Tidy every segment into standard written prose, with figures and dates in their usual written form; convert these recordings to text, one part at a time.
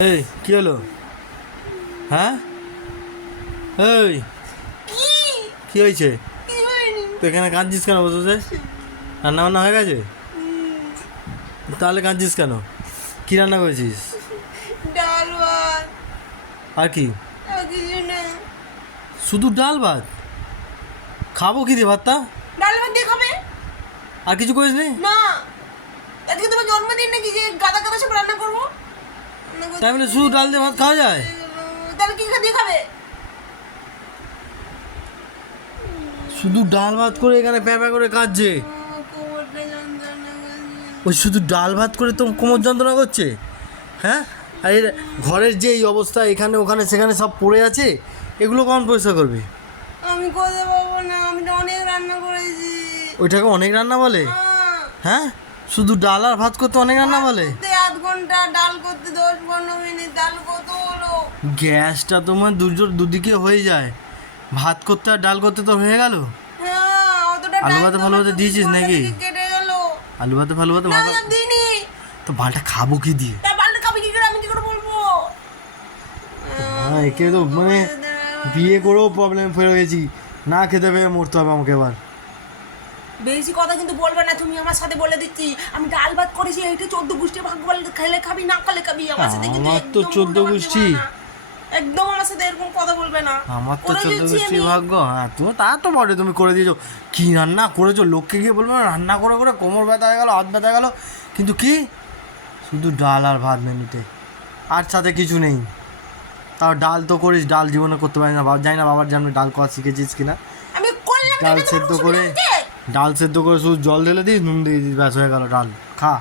এই কি হলো? হ্যাঁ, এই কি হয়েছে? তো এখানে কাঁদছিস কেন? বসে রান্না বান্না হয়ে গেছে? তাহলে কাঁদছিস কেন? কি রান্না করেছিস? ডাল ভাত। আর কি? আর কিছু না। শুধু ডাল ভাত? খাবো কি দিয়ে ভাতটা? ডাল ভাত দিয়ে খাবে? আর কিছু করিস নি? না, আজকে তোমার জন্মদিন নাকি যে গাদা গাদা সব রান্না করবো? তাই বলে শুধু ডাল দিয়ে ভাত খাওয়া যায়? তাহলে কি দিয়ে খাবে? শুধু ডাল ভাত করে এখানে প্যাঁ করে কাঁদছে। কোমরটা যন্ত্রণা করছে। ওই শুধু ডাল ভাত করে তো কোমর যন্ত্রণা করছে? হ্যাঁ, আর এর ঘরের যে এই অবস্থা, এখানে ওখানে সেখানে সব পড়ে আছে, এগুলো কখন পরিষ্কার করবি? আমি করতে পারবো না, আমি তো অনেক রান্না করেছি। ওইটাকে অনেক রান্না বলে? হ্যাঁ, শুধু ডাল আর ভাত করতে অনেক রান্না বলে? আধ ঘন্টা, ডাল করতে 10-15 মিনিট, ডাল কত হলো? গ্যাসটা তোমার দুদিকে হয়ে যায়, ভাত করতে আর ডাল করতে তো হয়ে গেল। হ্যাঁ, অতটা আলু time ভাতে তো ভালো আমার ভাতে 24 দিয়েছিস ঘন্টা নাকি? থেকে কেটে গেল। আলু ভাতে ভালো ভাতে না, না, দিইনি। তো ভালটা খাবো কি দিয়ে? তা বালটা খাবি কি করে, আমি কি করে বলবো? হ্যাঁ, একে তো মানে বিয়ে করেও প্রবলেম ফেলে গেছি, না খেতে পেয়ে মরতে হবে আমাকে এবার। বেশি কথা কিন্তু বলবে না তুমি, আমার সাথে বলে দিচ্ছি। আমি ডাল ভাত করেছি, এইটা 14 গোষ্ঠী ভাগ বলে খেলে খাবি, না খেলে খাবি। আমার সাথে কিন্তু আমার তো একদম 14 উল্টো গোষ্ঠী। পাল্টা না। একদম আমার সাথে এরকম কথা বলবে না। আমার তো করে 14 দিচ্ছি গোষ্ঠী আমি। ভাগ্য। হ্যাঁ, তো তা তো বটে, তুমি করে দিয়েছো। কি রান্না করেছো লোককে গিয়ে বলবো না? রান্না করে করে কোমর ব্যথা হয়ে গেল, হাত ব্যথা গেল, কিন্তু কি শুধু ডাল আর ভাত মেনুতে, আর সাথে কিছু নেই। তাও ডাল তো করিস, ডাল জীবনে করতে পারি না, জানি না বাবার জন্য ডাল করা শিখেছিস কিনা। আমি করলাম ডাল এটা তো সেদ্ধ কোনো করে, অসুবিধা আছে? ডাল সেদ্ধ করে শুধু জল ঢেলে দিস, নুন দিয়ে দিস, ব্যাস হয়ে গেল ডাল, খা।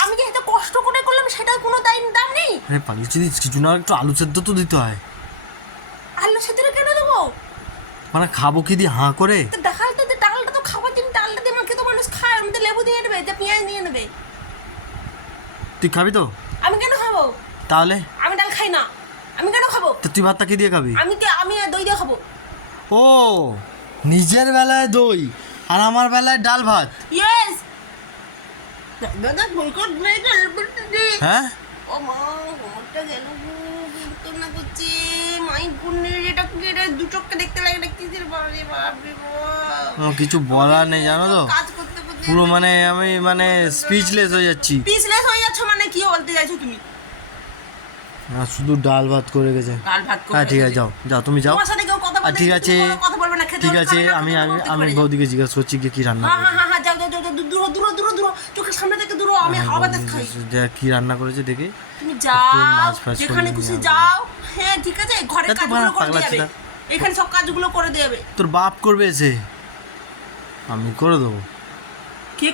আমি যে এত কষ্ট করে করলাম সেটার কোনো দাম নেই। আরে পালিয়েছি দিস কিছু না, একটু আলু সেদ্ধ তো দিতে হয়। আলু সেদ্ধটা কেন দেবো? মানে খাবো কি দিয়ে হাঁ করে? তো ডালটা তো খাবার জন্য, ডালটা দিয়ে মাকে তো মানুষ খায়। আমি তো লেবু দিয়ে নেবে, যে পেঁয়াজ দিয়ে নেবে। তুই খাবি তো? আমি কেন খাবো? তাহলে আমি ডাল খাই না, আমি কেন খাবো? তো তুই ভাতটা কি দিয়ে খাবি? আমি দই দিয়ে খাবো। ও, নিজের বেলায় দই আর আমার বেলায় ডাল ভাত? ইয়েস। দাদা বই কর নাই তো হ্যাঁ, ও মা, কোমরটা গেল গো, বিরক্তনা করছে। মাই গুডনেস, এটা কি? এটা দু চোখকে দেখতে লাগে না, কিসের বাড়ি বাপ রে বাপ। আমার কিছু বলার নেই জানো তো, কাজ করতে করতে পুরো মানে আমি মানে স্পিচলেস হয়ে যাচ্ছি। পিসলেস হয়ে যাচ্ছ মানে কি বলতে চাইছো তুমি? আর শুধু ডাল ভাত করে গেছে। ডাল ভাত করে হ্যাঁ ঠিক আছে, যাও যাও, তুমি যাও। তোমার সাথে কেউ কথা আর বলতে ঠিক গেলে আছে, তুমি কোনো কথা বলবে না, খেতে ঠিক হবে, আছে, খাবে না, আমি খেতে আমি বলতে আমি পারে। বৌদিকে জিজ্ঞাসা করছি কি রান্না হ্যাঁ করেছে। হ্যাঁ হ্যাঁ, যাও যাও যাও, দূর দূর দূর দূর দূর, চোখের সামনে থেকে দূর, আমি হ্যাঁ, হাওয়া বাতাস খাই। দেখ কি রান্না করেছে দেখে। তুমি একটু যাও, মাছ ফাছ যেখানে করে খুশি নিয়ে যাও। হ্যাঁ ঠিক আছে, ঘরের এত কাজগুলো করে পাগলা দিয়ে যাবে, ছিলা। এখানে সব কাজগুলো করে দিয়ে যাবে। তোর বাপ করবে এসে, আমি করে দেবো। কে